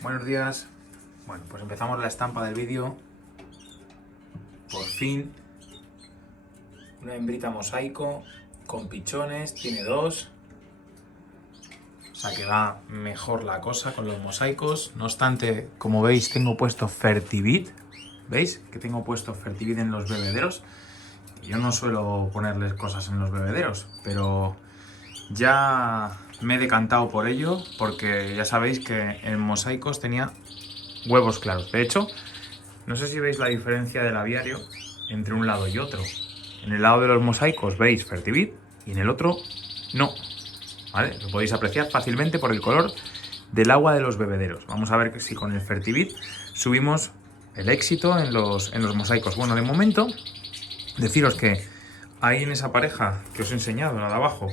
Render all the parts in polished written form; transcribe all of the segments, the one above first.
Buenos días. Bueno, pues empezamos la estampa del vídeo. Por fin. Una hembrita mosaico con pichones, tiene 2. O sea que va mejor la cosa con los mosaicos. No obstante, como veis, tengo puesto Fertivit. ¿Veis? Que tengo puesto Fertivit en los bebederos. Yo no suelo ponerles cosas en los bebederos, pero ya me he decantado por ello, porque ya sabéis que en mosaicos tenía huevos claros. De hecho, no sé si veis la diferencia del aviario entre un lado y otro. En el lado de los mosaicos veis Fertivit y en el otro no. ¿Vale? Lo podéis apreciar fácilmente por el color del agua de los bebederos. Vamos a ver si con el Fertivit subimos el éxito en los mosaicos. Bueno, de momento, deciros que ahí en esa pareja que os he enseñado, la de abajo,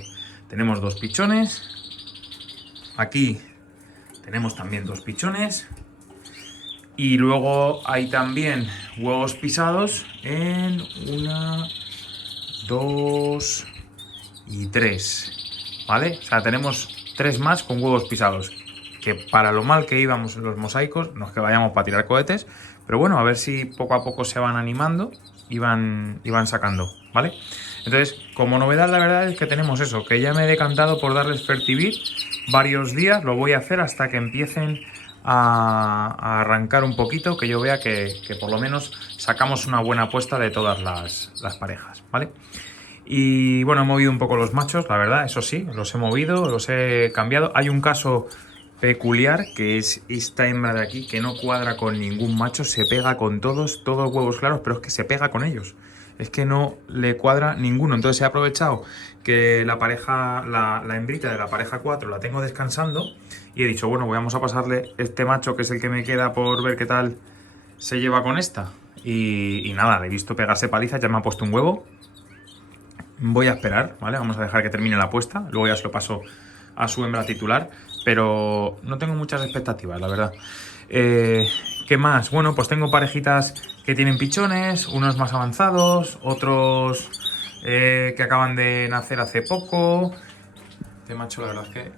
tenemos 2 pichones. Aquí tenemos también 2 pichones. Y luego hay también huevos pisados en 1, 2 y 3. ¿Vale? O sea, tenemos 3 más con huevos pisados. Que para lo mal que íbamos en los mosaicos, no es que vayamos para tirar cohetes, pero bueno, a ver si poco a poco se van animando y van sacando, ¿vale? Entonces, como novedad, la verdad es que tenemos eso, que ya me he decantado por darles Fertivit varios días, lo voy a hacer hasta que empiecen a arrancar un poquito, que yo vea que por lo menos sacamos una buena apuesta de todas las parejas, ¿vale? Y bueno, he movido un poco los machos, la verdad, eso sí, los he movido, los he cambiado. Hay un caso peculiar, que es esta hembra de aquí, que no cuadra con ningún macho, se pega con todos huevos claros, pero es que se pega con ellos. Es que no le cuadra ninguno. Entonces he aprovechado que la pareja, la hembrita de la pareja 4 la tengo descansando y he dicho, bueno, vamos a pasarle este macho, que es el que me queda por ver qué tal se lleva con esta. Y nada, le he visto pegarse paliza, ya me ha puesto un huevo. Voy a esperar, ¿vale? Vamos a dejar que termine la apuesta. Luego ya se lo paso a su hembra titular. Pero no tengo muchas expectativas, la verdad. ¿Qué más? Bueno, pues tengo parejitas que tienen pichones, unos más avanzados, otros que acaban de nacer hace poco. Este macho, la verdad es que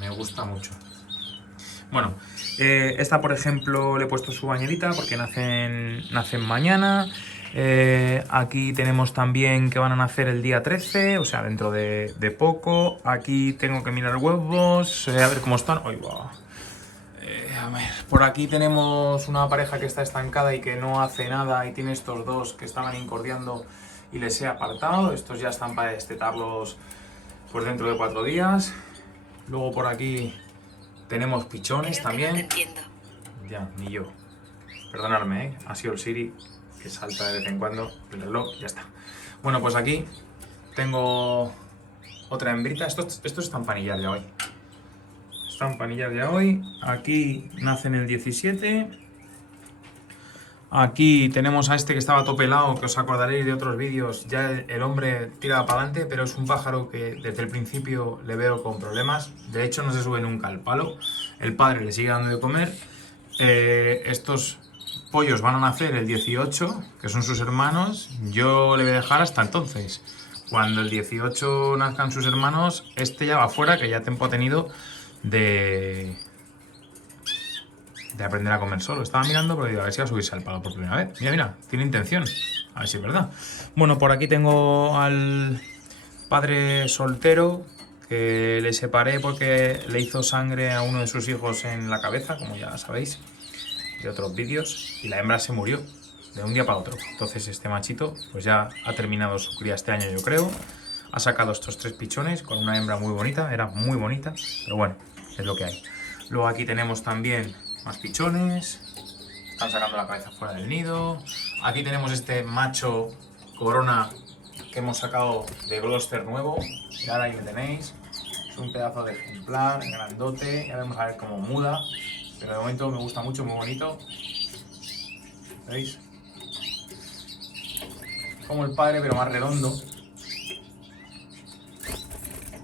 me gusta mucho. Bueno, esta, por ejemplo, le he puesto su bañerita porque nacen mañana. Aquí tenemos también que van a nacer el día 13, o sea, dentro de poco. Aquí tengo que mirar huevos, a ver cómo están. ¡Ay, va! A ver, por aquí tenemos una pareja que está estancada y que no hace nada, y tiene estos 2 que estaban incordiando y les he apartado. Estos ya están para destetarlos pues dentro de 4 días. Luego por aquí tenemos pichones también. No te entiendo. Ya, ni yo. Perdonadme, ¿eh? Ha sido el Siri que salta de vez en cuando el reloj, ya está. Bueno, pues aquí tengo otra hembrita. Estos están panillas ya hoy. Están panillas ya hoy. Aquí nacen el 17. Aquí tenemos a este que estaba topelado, que os acordaréis de otros vídeos. Ya el hombre tira para adelante, pero es un pájaro que desde el principio le veo con problemas. De hecho, no se sube nunca al palo. El padre le sigue dando de comer. Estos pollos van a nacer el 18, que son sus hermanos. Yo le voy a dejar hasta entonces. Cuando el 18 nazcan sus hermanos, este ya va afuera, que ya tiempo ha tenido de aprender a comer solo. Estaba mirando, pero digo, a ver si va a subirse al palo por primera vez. Mira, mira, tiene intención. A ver si es verdad. Bueno, por aquí tengo al padre soltero, que le separé porque le hizo sangre a uno de sus hijos en la cabeza, como ya sabéis de otros vídeos, y la hembra se murió de un día para otro. Entonces este machito pues ya ha terminado su cría este año, yo creo. Ha sacado estos 3 pichones con una hembra muy bonita, era muy bonita, pero bueno, es lo que hay. Luego aquí tenemos también más pichones, están sacando la cabeza fuera del nido. Aquí tenemos este macho corona que hemos sacado de Gloucester nuevo, y ahora ahí lo tenéis. Es un pedazo de ejemplar, grandote, ya vamos a ver cómo muda. Pero de momento me gusta mucho, muy bonito. ¿Veis? Como el padre, pero más redondo.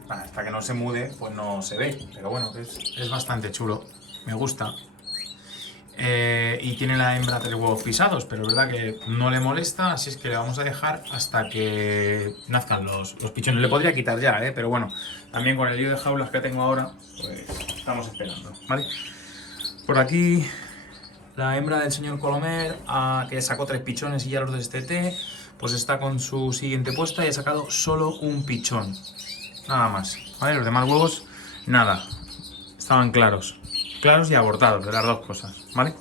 Hasta que no se mude, pues no se ve. Pero bueno, es bastante chulo. Me gusta. Y tiene la hembra 3 huevos pisados, pero es verdad que no le molesta, así es que le vamos a dejar hasta que nazcan los pichones. Le podría quitar ya, pero bueno, también con el lío de jaulas que tengo ahora, pues estamos esperando, ¿vale? Por aquí la hembra del señor Colomer, que sacó 3 pichones y ya los desteté, pues está con su siguiente puesta y ha sacado solo un pichón. Nada más, ¿vale? Los demás huevos, nada. Estaban claros y abortados, de las dos cosas, ¿vale?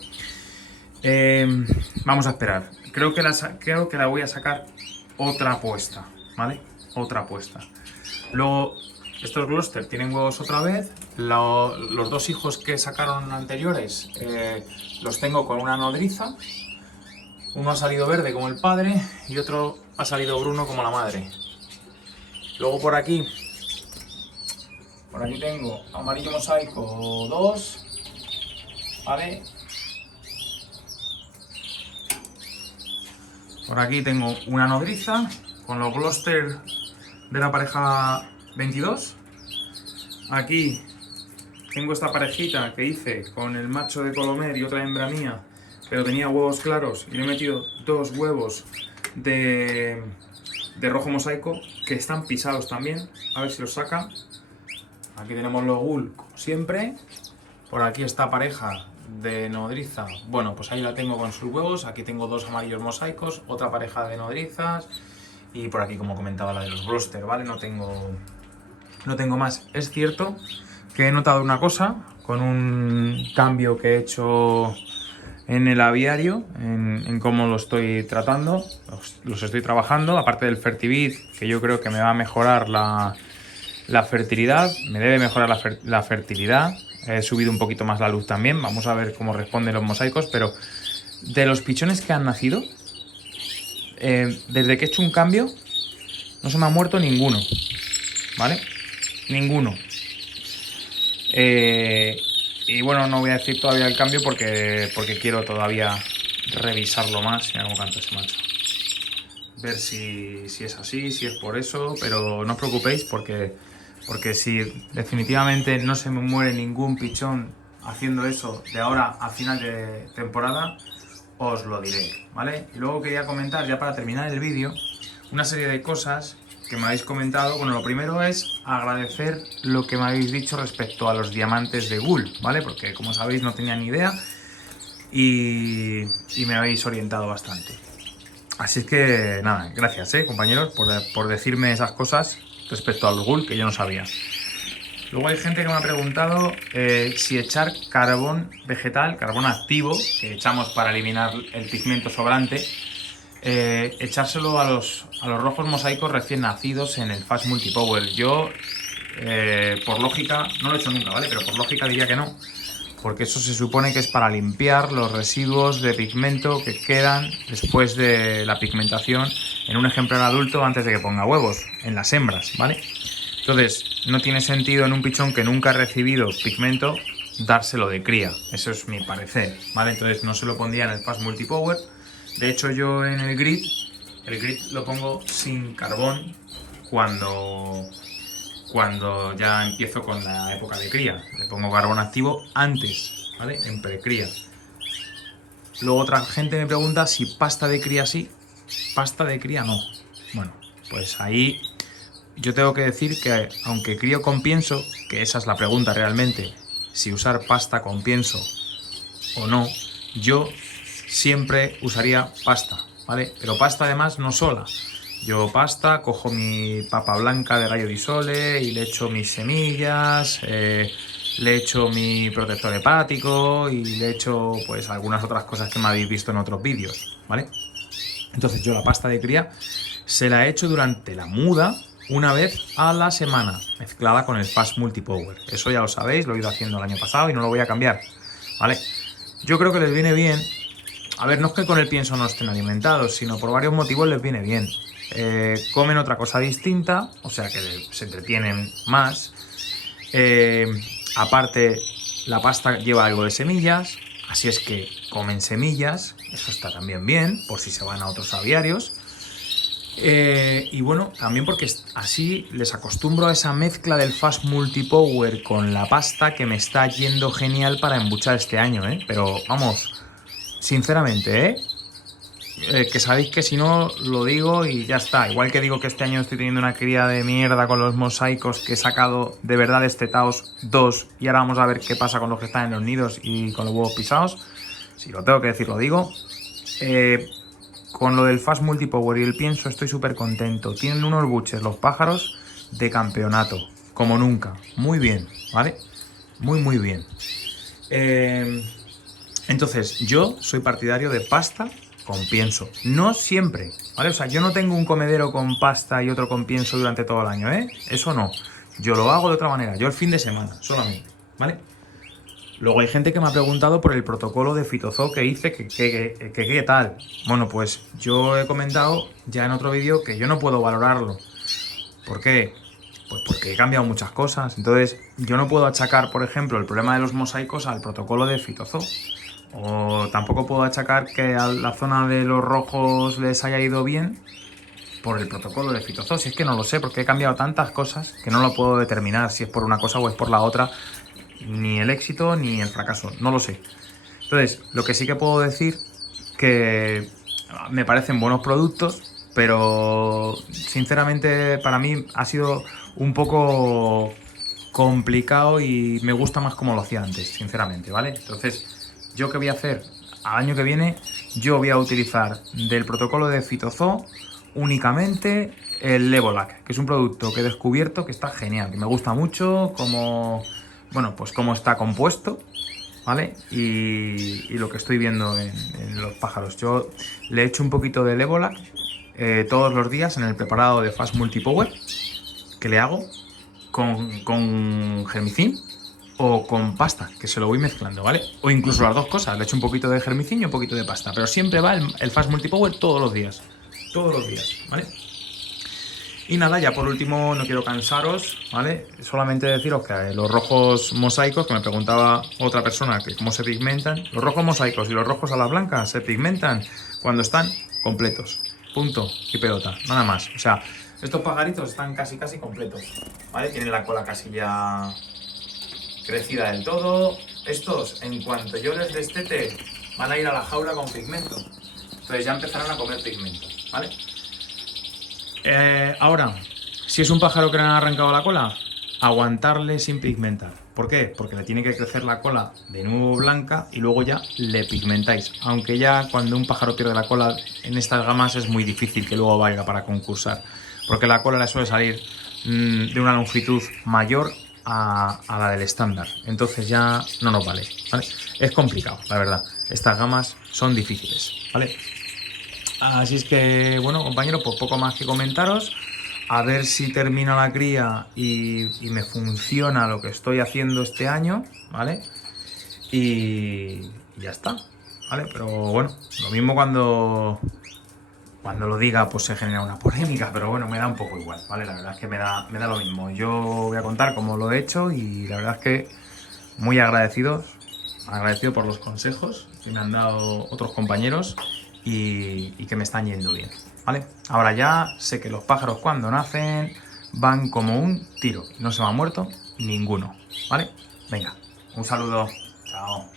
Vamos a esperar. Creo que la voy a sacar otra puesta, ¿vale? Otra puesta. Luego, estos Gloucester tienen huevos otra vez. Los 2 hijos que sacaron anteriores los tengo con una nodriza. Uno ha salido verde como el padre y otro ha salido bruno como la madre. Luego por aquí tengo amarillo mosaico 2, ¿vale? Por aquí tengo una nodriza con los Gloucester de la pareja 22. Aquí tengo esta parejita que hice con el macho de Colomer y otra hembra mía, pero tenía huevos claros y le he metido 2 huevos de rojo mosaico que están pisados también. A ver si los saca. Aquí tenemos los gul, como siempre. Por aquí esta pareja de nodriza, bueno, pues ahí la tengo con sus huevos. Aquí tengo 2 amarillos mosaicos, otra pareja de nodrizas y por aquí, como comentaba, la de los Gloucester, ¿vale? No tengo más. Es cierto que he notado una cosa con un cambio que he hecho en el aviario, en cómo lo estoy tratando, los estoy trabajando, aparte del Fertivid, que yo creo que me va a mejorar la fertilidad, me debe mejorar la fertilidad. He subido un poquito más la luz también, vamos a ver cómo responden los mosaicos, pero de los pichones que han nacido, desde que he hecho un cambio, no se me ha muerto ninguno, ¿vale? Ninguno. Y bueno, no voy a decir todavía el cambio porque quiero todavía revisarlo más. Mira cómo canta ese macho. Ver si es así, si es por eso, pero no os preocupéis porque si definitivamente no se me muere ningún pichón haciendo eso de ahora a final de temporada, os lo diré, ¿vale? Y luego quería comentar, ya para terminar el vídeo, una serie de cosas que me habéis comentado. Bueno, lo primero es agradecer lo que me habéis dicho respecto a los diamantes de Ghoul, ¿vale? Porque como sabéis no tenía ni idea y me habéis orientado bastante. Así es que nada, gracias, compañeros, por decirme esas cosas respecto al Ghoul que yo no sabía. Luego hay gente que me ha preguntado si echar carbón vegetal, carbón activo, que echamos para eliminar el pigmento sobrante, echárselo a los rojos mosaicos recién nacidos en el Fast Multipower. Yo, por lógica, no lo he hecho nunca, ¿vale? Pero por lógica diría que no, porque eso se supone que es para limpiar los residuos de pigmento que quedan después de la pigmentación en un ejemplar adulto antes de que ponga huevos, en las hembras, ¿vale? Entonces, no tiene sentido en un pichón que nunca ha recibido pigmento dárselo de cría. Eso es mi parecer, ¿vale? Entonces no se lo pondría en el Fast Multipower. De hecho, yo en el grid lo pongo sin carbón cuando ya empiezo con la época de cría. Le pongo carbón activo antes, ¿vale? En precría. Luego otra gente me pregunta si pasta de cría sí, pasta de cría no. Bueno, pues ahí yo tengo que decir que aunque crío con pienso, que esa es la pregunta realmente, si usar pasta con pienso o no, yo siempre usaría pasta, ¿vale? Pero pasta además no sola. Yo pasta, cojo mi papa blanca de rayo di sole y le echo mis semillas, le echo mi protector hepático y le echo pues algunas otras cosas que me habéis visto en otros vídeos, ¿vale? Entonces yo la pasta de cría se la echo durante la muda una vez a la semana, mezclada con el Fast Multipower. Eso ya lo sabéis, lo he ido haciendo el año pasado y no lo voy a cambiar, ¿vale? Yo creo que les viene bien. A ver, no es que con el pienso no estén alimentados, sino por varios motivos les viene bien. Comen otra cosa distinta, o sea que se entretienen más. Aparte, la pasta lleva algo de semillas, así es que comen semillas, eso está también bien, por si se van a otros aviarios. Y bueno, también porque así les acostumbro a esa mezcla del Fast Multipower con la pasta que me está yendo genial para embuchar este año, Pero vamos, sinceramente, que sabéis que si no lo digo y ya está. Igual que digo que este año estoy teniendo una cría de mierda con los mosaicos, que he sacado de verdad destetados 2 y ahora vamos a ver qué pasa con los que están en los nidos y con los huevos pisados. Si lo tengo que decir, lo digo. Con lo del Fast Multipower y el pienso estoy súper contento. Tienen unos buches los pájaros de campeonato, como nunca. Muy bien, ¿vale? Muy bien. Entonces, yo soy partidario de pasta con pienso. No siempre, ¿vale? O sea, yo no tengo un comedero con pasta y otro con pienso durante todo el año, ¿eh? Eso no. Yo lo hago de otra manera. Yo el fin de semana, solamente, ¿vale? Luego hay gente que me ha preguntado por el protocolo de Fitozoo que hice, que qué tal. Bueno, pues yo he comentado ya en otro vídeo que yo no puedo valorarlo. ¿Por qué? Pues porque he cambiado muchas cosas. Entonces, yo no puedo achacar, por ejemplo, el problema de los mosaicos al protocolo de Fitozoo. O tampoco puedo achacar que a la zona de los rojos les haya ido bien por el protocolo de Fitozoo. Si es que no lo sé, porque he cambiado tantas cosas que no lo puedo determinar si es por una cosa o es por la otra. Ni el éxito ni el fracaso, no lo sé. Entonces, lo que sí que puedo decir que me parecen buenos productos, pero sinceramente para mí ha sido un poco complicado y me gusta más como lo hacía antes, sinceramente, ¿vale? Entonces, ¿yo qué voy a hacer? Al año que viene yo voy a utilizar del protocolo de Fitozoo únicamente el Levolac, que es un producto que he descubierto que está genial, que me gusta mucho como... Bueno, pues cómo está compuesto, ¿vale? Y lo que estoy viendo en los pájaros. Yo le echo un poquito de Levolac todos los días en el preparado de Fast Multipower que le hago con germicín o con pasta, que se lo voy mezclando, ¿vale? O incluso las dos cosas, le echo un poquito de germicín y un poquito de pasta, pero siempre va el Fast Multipower todos los días, ¿vale? Y nada, ya por último, no quiero cansaros, ¿vale? Solamente deciros que los rojos mosaicos, que me preguntaba otra persona que cómo se pigmentan, los rojos mosaicos y los rojos a las blancas se pigmentan cuando están completos. Punto y pelota, nada más. O sea, estos pajaritos están casi completos, ¿vale? Tienen la cola casi ya crecida del todo. Estos, en cuanto yo les destete, van a ir a la jaula con pigmento. Entonces ya empezarán a comer pigmento, ¿vale? Ahora, si es un pájaro que le han arrancado la cola, aguantarle sin pigmentar. ¿Por qué? Porque le tiene que crecer la cola de nuevo blanca y luego ya le pigmentáis. Aunque ya cuando un pájaro pierde la cola en estas gamas es muy difícil que luego valga para concursar. Porque la cola le suele salir de una longitud mayor a la del estándar. Entonces ya no nos vale, ¿vale? Es complicado, la verdad. Estas gamas son difíciles, ¿vale? Así es que, bueno, compañeros, pues poco más que comentaros. A ver si termina la cría y me funciona lo que estoy haciendo este año, ¿vale? Y ya está, ¿vale? Pero bueno, lo mismo cuando lo diga, pues se genera una polémica, pero bueno, me da un poco igual, ¿vale? La verdad es que me da lo mismo. Yo voy a contar cómo lo he hecho y la verdad es que muy agradecido por los consejos que me han dado otros compañeros y que me están yendo bien, ¿vale? Ahora ya sé que los pájaros cuando nacen van como un tiro, no se me ha muerto ninguno, ¿vale? Venga, un saludo, chao.